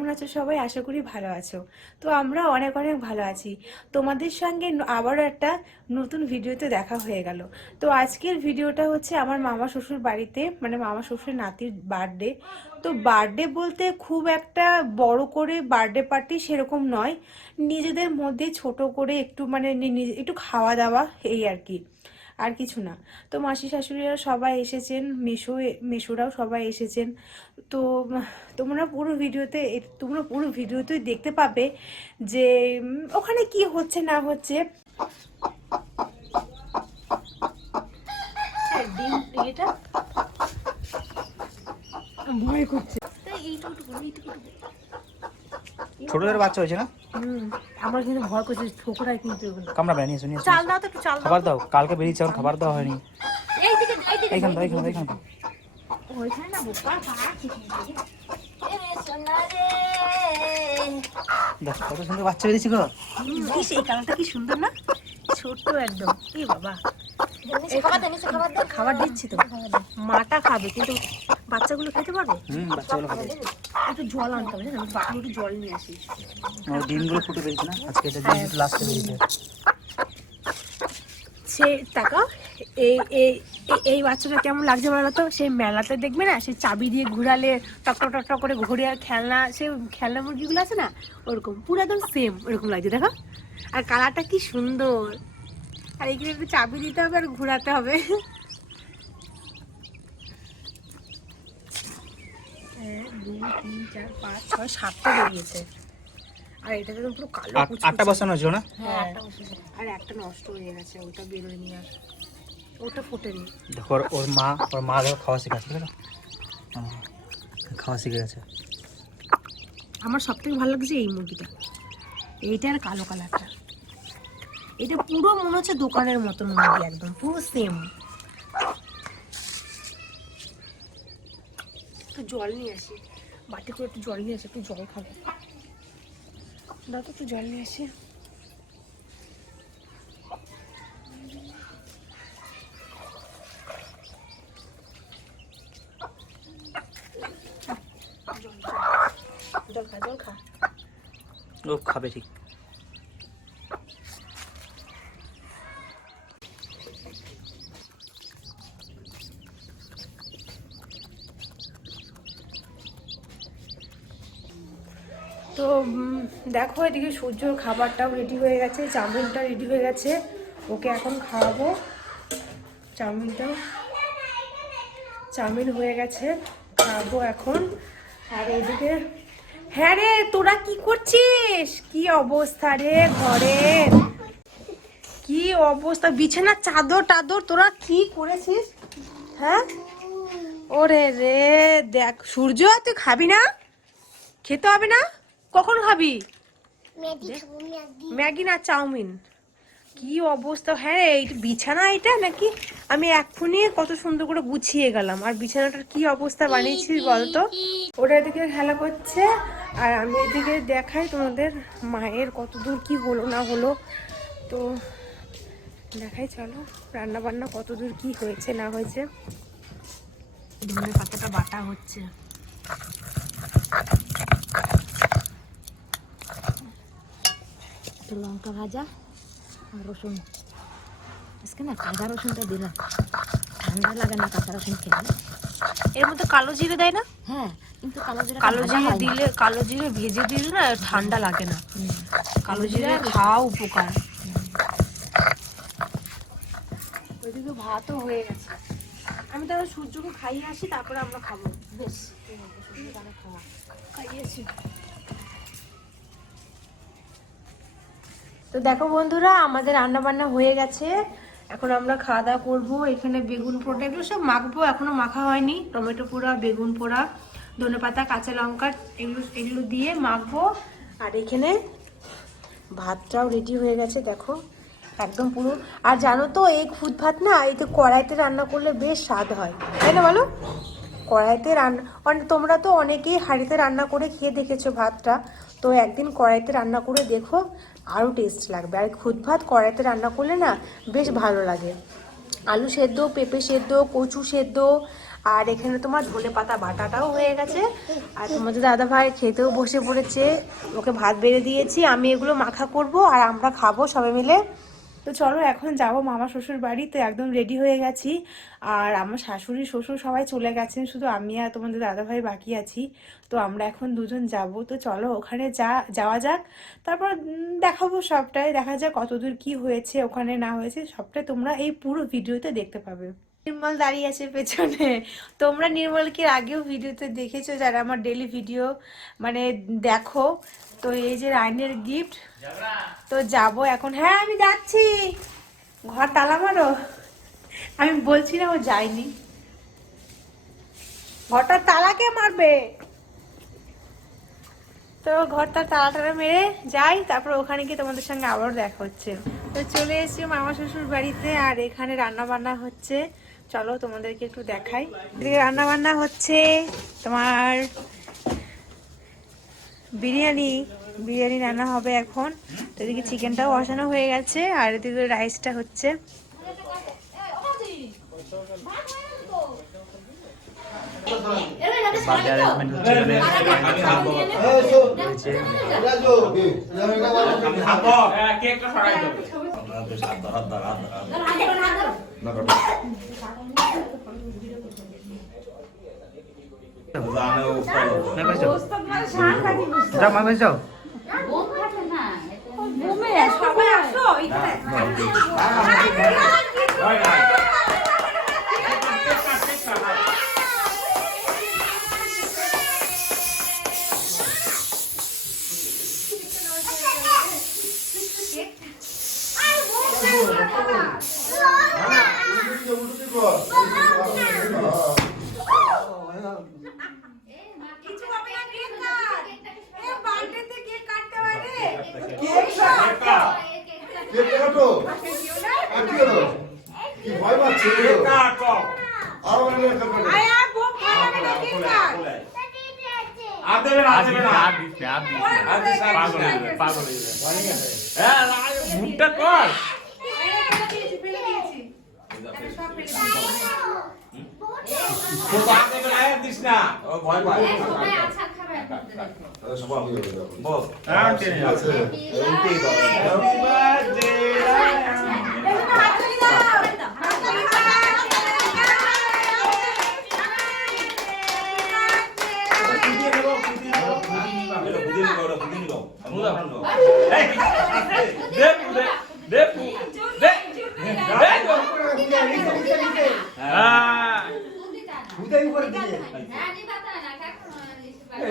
কেমন আছো সবাই? আশা করি ভালো আছো। তো আমরা অনেক অনেক ভালো আছি। তোমাদের সঙ্গে আবারও একটা নতুন ভিডিওতে দেখা হয়ে গেল। তো আজকের ভিডিওটা হচ্ছে আমার মামা শ্বশুর বাড়িতে, মানে মামা শ্বশুর নাতির বার্থডে। তো বার্থডে বলতে খুব একটা বড় করে বার্থডে পার্টি সেরকম নয়, নিজেদের মধ্যে ছোট করে একটু মানে একটু খাওয়া দাওয়া এই আর কি, আর কিছু না। তো মাসি শাশুড়িরা সবাই এসেছেন, মেশোরাও সবাই এসেছেন। তো তোমরা পুরো ভিডিওতেই দেখতে পাবে যে ওখানে কি হচ্ছে না হচ্ছে। ডিম এটা ভয় করছে, ছোটদের বাচ্চা হয়েছে না? আমার কিন্তু ভয় করছে, ঠোকরাই কিন্তু কামড়াবে নিয়ে শুনিয়ে চাল দাও তো, একটু চাল দাও। খাবার দাও, কালকে বেরিয়েছে এখন খাবার দেওয়া হয়নি। এইখান দাও এইখান দাও এইখান দাও। ওইখানে না বোকা দেখো কত সুন্দর বাচ্চা বেরিয়েছে গো। এই কালারটা কি সুন্দর না, ছোট্ট একদম। এই বাবা খাবার দিচ্ছি তো, মাটা খাবে কিন্তু বাচ্চাগুলো খেতে পারবে? বাচ্চাগুলো খাবে। একটু জল আনতে হবে, আমি বাথরুমে একটু জল নিয়ে আসি। ডিমগুলো ফুটে বেরিয়েছে না আজকে, এটা ডিম লাস্টে বেরিয়েছে। সে টাকা এই এই এই বাচ্চাটা কেমন লাগছে বলো তো? সেই মেলাতে দেখবে না, সে চাবি দিয়ে ঘুরালে টক টক টক টক করে ঘুরে, আর খেলনা, সে খেলনা মুরগিগুলো আছে না, ওরকম পুরো একদম সেম ওরকম লাগছে। দেখো, আর কালারটা কি সুন্দর। আর এখানে একটু চাবি দিতে হবে আর ঘোরাতে হবে। 1 2 3 4 5 6 7টা বেরিয়েছে। আর এটাতে তো পুরো কালো কুচকুচে। 8টা বসানো ছিল না? হ্যাঁ, আর একটা নষ্ট হয়ে গেছে, ওটা বেরোয়নি, আর ওটা ফোটেনি। দেখো ওর মা দেখো খাওয়া শিখাচ্ছে, দেখো খাওয়া শিখে গেছে। আমার সব থেকে ভালো লাগছে এই মুরগিটা, এইটা আর কালো কালারটা। এটা পুরো মনে হচ্ছে দোকানের মতন মুরগি, একদম পুরো সেম। একটু জল নিয়ে আসি, বাটি করে একটু জল নিয়ে আসি, একটু জল খাবো। দাও তো একটু জল নিয়ে আসি। জল খা। ও খাবে ঠিক। তো দেখো, এদিকে সূর্যর খাবারটাও রেডি হয়ে গেছে, চাউমিনটা রেডি হয়ে গেছে, ওকে এখন খাওয়াবো। চাউমিন হয়ে গেছে, খাওয়াবো এখন। আর এদিকে, হ্যাঁ রে, তোরা কি করছিস? কি অবস্থা রে ঘরের, কি অবস্থা, বিছানার চাদর টাদর তোরা কি করেছিস? হ্যাঁ, ওরে রে, দেখ সূর্য, তুই খাবি না? খেতে হবে না? কখন খাবি? ম্যাগি না চাউমিন? কি অবস্থা। হ্যাঁ, এই বিছানা এটা নাকি আমি এক্ষুনি কত সুন্দর করে গুছিয়ে গেলাম, আর বিছানাটার কি অবস্থা বানিয়েছিস বলতো? ওরা এদিকে খেলা করছে আর আমি এদিকে দেখাই তোমাদের মায়ের কত দূর কি হলো না হলো। তো দেখাই, চলো রান্না বান্না কত দূর কি হয়েছে না হয়েছে। ধনে পাতাটা বাটা হচ্ছে। লঙ্কা ভাজা আর রসুন, আজকে না কাঁচা রসুনটা দিলাম, ঠান্ডা লাগে না কাঁচা রসুন খেলে। এর মধ্যে কালো জিরে দেয় না? হ্যাঁ, কিন্তু কালো জিরে দিলে, কালো জিরে ভেজে দিলে না ঠান্ডা লাগে না। কালো জিরে খাওয়া উপকার। ওইদিকে ভাতও হয়ে গেছে, আমি তাহলে সূর্যকে খাইয়ে আসি, তারপরে আমরা খাবো। বেশ, খাইয়েছি। তো দেখো বন্ধুরা, আমাদের রান্না বান্না হয়ে গেছে, এখন আমরা খাওয়া দাওয়া করবো। এখানে বেগুন পোড়া, এগুলো সব মাখবো, এখনো মাখা হয়নি। টমেটো পোড়া, বেগুন পোড়া, ধনেপাতা, কাঁচা লঙ্কা, এগুলো দিয়ে মাখবো। আর এখানে ভাতটাও রেডি হয়ে গেছে, দেখো একদম পুরো। আর জানো তো, এই খুদ ভাত না এতে কড়াইতে রান্না করলে বেশ স্বাদ হয়, তাই না বলো? কড়াইতে রান্না, তোমরা তো অনেকেই হাঁড়িতে রান্না করে খেয়ে দেখেছো ভাতটা, তো একদিন কড়াইতে রান্না করে দেখো, আরও টেস্ট লাগবে। আর খুদ ভাত কড়াইতে রান্না করলে না বেশ ভালো লাগে। আলু সেদ্ধ, পেঁপে সেদ্ধ, কচু সেদ্ধ, আর এখানে তোমার ধনে পাতা বাটাটাও হয়ে গেছে। আর তোমাদের দাদা ভাই খেতেও বসে পড়েছে, ওকে ভাত বেড়ে দিয়েছি, আমি এগুলো মাখা করব আর আমরা খাবো সবাই মিলে। তো চলো এখন যাব মামা শ্বশুর বাড়ি, তো একদম রেডি হয়ে গেছি। আর আমার শাশুড়ি শ্বশুর সবাই চলে গেছেন, শুধু আমি আর তোমাদের দাদাভাই বাকি আছি। তো আমরা এখন দুজন যাব, তো চলো ওখানে যাওয়া যাক। তারপর দেখাবো সবটাই, দেখা যাক কতদূর কি হয়েছে ওখানে না হয়েছে সবটাই তোমরা এই পুরো ভিডিওতে দেখতে পাবে। নির্মল দাঁড়িয়ে আছে পেছনে, তোমরা নির্মলকে আগেও ভিডিওতে দেখেছো যারা আমার ডেলি ভিডিও মানে দেখো। তো এই যে রাইনের গিফট, তো যাব এখন। হ্যাঁ আমি যাচ্ছি, ঘর তালা মারো। আমি বলছি না ও যায়নি, ঘরটা তালা কে মারবে? তো ঘরটা তালা মেরে যাই, তারপর ওখানে গিয়ে তোমাদের সঙ্গে আবার দেখা হচ্ছে। তো চলে এসেছি মামা শ্বশুর বাড়িতে, আর এখানে রান্না বান্না হচ্ছে, চলো তোমাদেরকে একটু দেখাই। এদিকে রান্না বান্না হচ্ছে তোমার বিরিয়ানি রান্না হবে এখন। তো এদিকে চিকেনটাও বসানো হয়ে গেছে, আর এদিকে রাইসটা হচ্ছে। ভুট্টা কর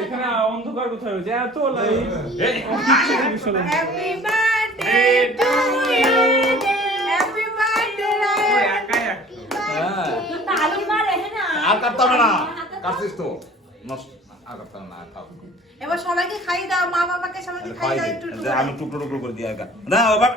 এখানে অন্ধকার কোথায় হয়েছে এত light. Happy birthday to you, happy birthday. একাই আর কাটতাম না, কাটছিস তো নষ্ট আর কাটতাম না। এবার সবাইকে খাইয়ে দাও, মা বাবাকে সবাইকে খাইয়ে দাও একটু একটু। আমি টুকরো টুকরো করে দিই আগা না বাবা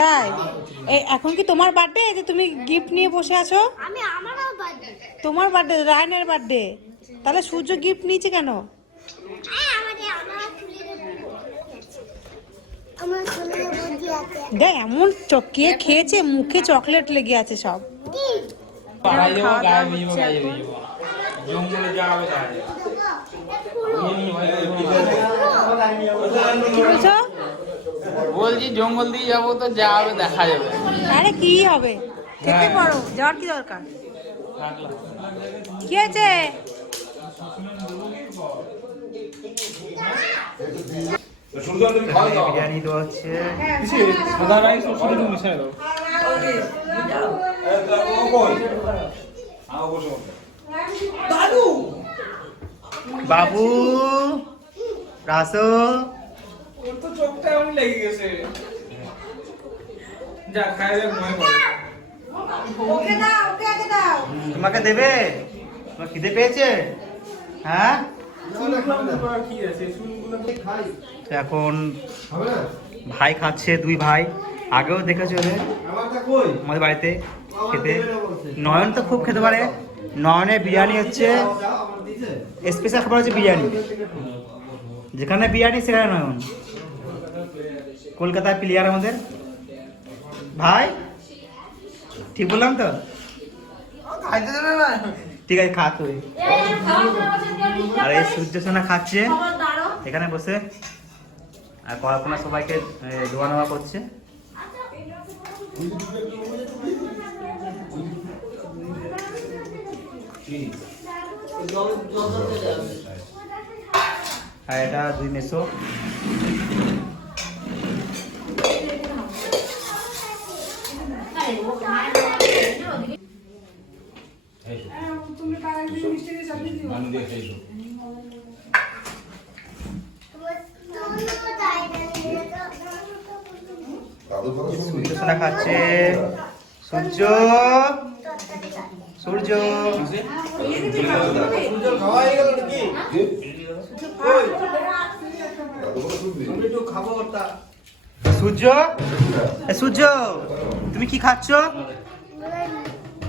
তাই এখন কি তোমার বার্থডে যে তুমি গিফট নিয়ে বসে আছো? তোমার বার্থডে, রায়নের বার্থডে, তাহলে সূর্য গিফট নিয়েছে কেন? দেখ এমন কেক খেয়েছে, মুখে চকলেট লেগে আছে সব। কি বলছো? বলছি জঙ্গল দিয়ে যাবো তো যা হবে দেখা যাবে। আরে কি হবে, খেতে পারো, যাওয়ার কি দরকার? কি আছে? বিরিয়ানি তো হচ্ছে সাদা রাইস আর শুধু মিশাই দাও। বাবু রাসো, ওর তো চোখটা এমন লেগে গেছে। ওকে দাও, ওকে আগে দাও। তোমাকে দেবে? তোমার খিদে পেয়েছে? হ্যাঁ, তো এখন ভাই খাচ্ছে, দুই ভাই। আগেও দেখেছো ওদের আমাদের বাড়িতে খেতে। নয়ন তো খুব খেতে পারে। নয়নের বিরিয়ানি হচ্ছে স্পেশাল খাবার, হচ্ছে বিরিয়ানি। যেখানে বিরিয়ানি সেখানে নয়ন। কলকাতায় প্লেয়ার আমাদের ভাই, ঠিক বললাম তো? ঠিক আছে, খা তুই। আর এই সূর্য সোনা খাচ্ছে এখানে বসে, আর কল্পনা সবাইকে দোয়া নেওয়া করছে। আর এটা দুই মেসো। সূর্য সোনা খাচ্ছে। সূর্য, সূর্য, সূর্য, সূর্য, তুমি কি খাচ্ছ?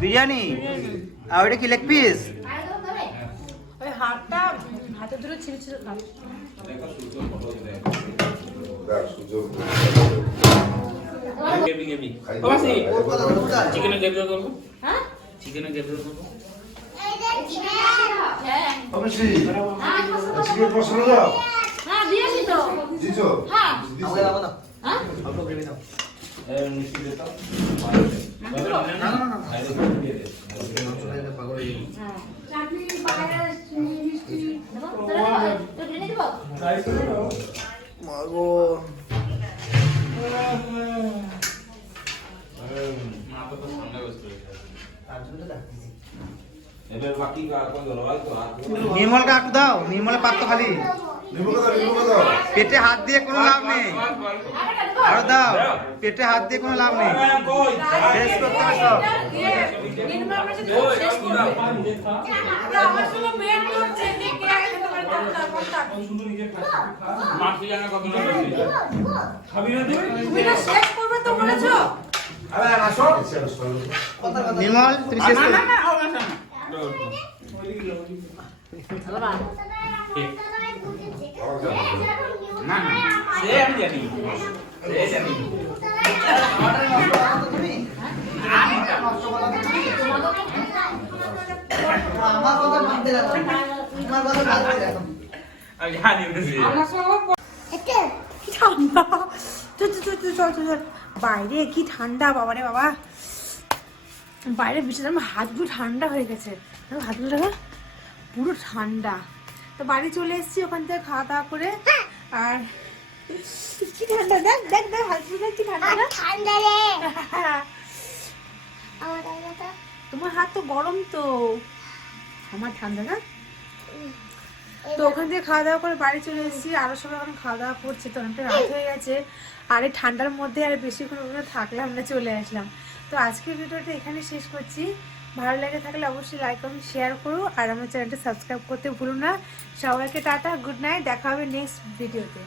বিরিয়ানি। আর ওটা কি লেগ পিস? ওই হাতটা হাতে ধরে ছিঁড়ে ছিঁড়ে খাও। চিকেনের গ্রেভি করবো। হ্যাঁ, চিকেনের গ্রেভি করবো। হ্যাঁ দিয়েছি তো। দিছো? হ্যাঁ। হ্যাঁ? চাটনি বাইরে মিষ্টি দেবো। তো ঢেলে দেবো। মাগো, নির্মলকে একটু দাও। নির্মলের পাত্র খালি। পেটে হাত দিয়ে কোনো লাভ নেই। আরো দাও। পেটে হাত দিয়ে কোনো লাভ নেই। শেষ করতে হবে সব। আমার সঙ্গে মেয়ে করছে যে কে আগে খেতে পারে তারপর মাছটি জানা কত না খাবি না তুই? তুমি না শেষ করবে তো বলেছো। নির্মল, তুমি শেষ করো। না না, সে আমি জানি, সে জানি। আমি জানি বুঝি। কি ঠান্ডা। চল চল চল চল চল। বাইরে কি ঠান্ডা বাবারে বাবা। বাইরে বিছানা আমার হাতগুলো ঠান্ডা হয়ে গেছে। হাতগুলো দেখা পুরো ঠান্ডা। তো বাড়ি চলে এসেছি ওখান থেকে খাওয়া দাওয়া করে। আর কি ঠান্ডা, দেখ দেখ দেখ হাতগুলো কি ঠান্ডা না? ঠান্ডা রে। তোমার হাত তো গরম তো। আমার ঠান্ডা না। তো ওখান থেকে খাওয়া দাওয়া করে বাড়ি চলে এসেছি। আরো সবাই এখন খাওয়া দাওয়া করছে, তো অনেকটা রাত হয়ে গেছে। আর এই ঠান্ডার মধ্যে আর বেশিক্ষণ ওখানে থাকলাম না, চলে আসলাম। তো আজকের ভিডিওটা এখানে শেষ করছি। ভালো লেগে থাকলে অবশ্যই লাইক কমেন্ট শেয়ার করো, আর আমার চ্যানেলটা সাবস্ক্রাইব করতে ভুলো না। সবাইকে টাটা, গুড নাইট, দেখা হবে নেক্সট ভিডিওতে।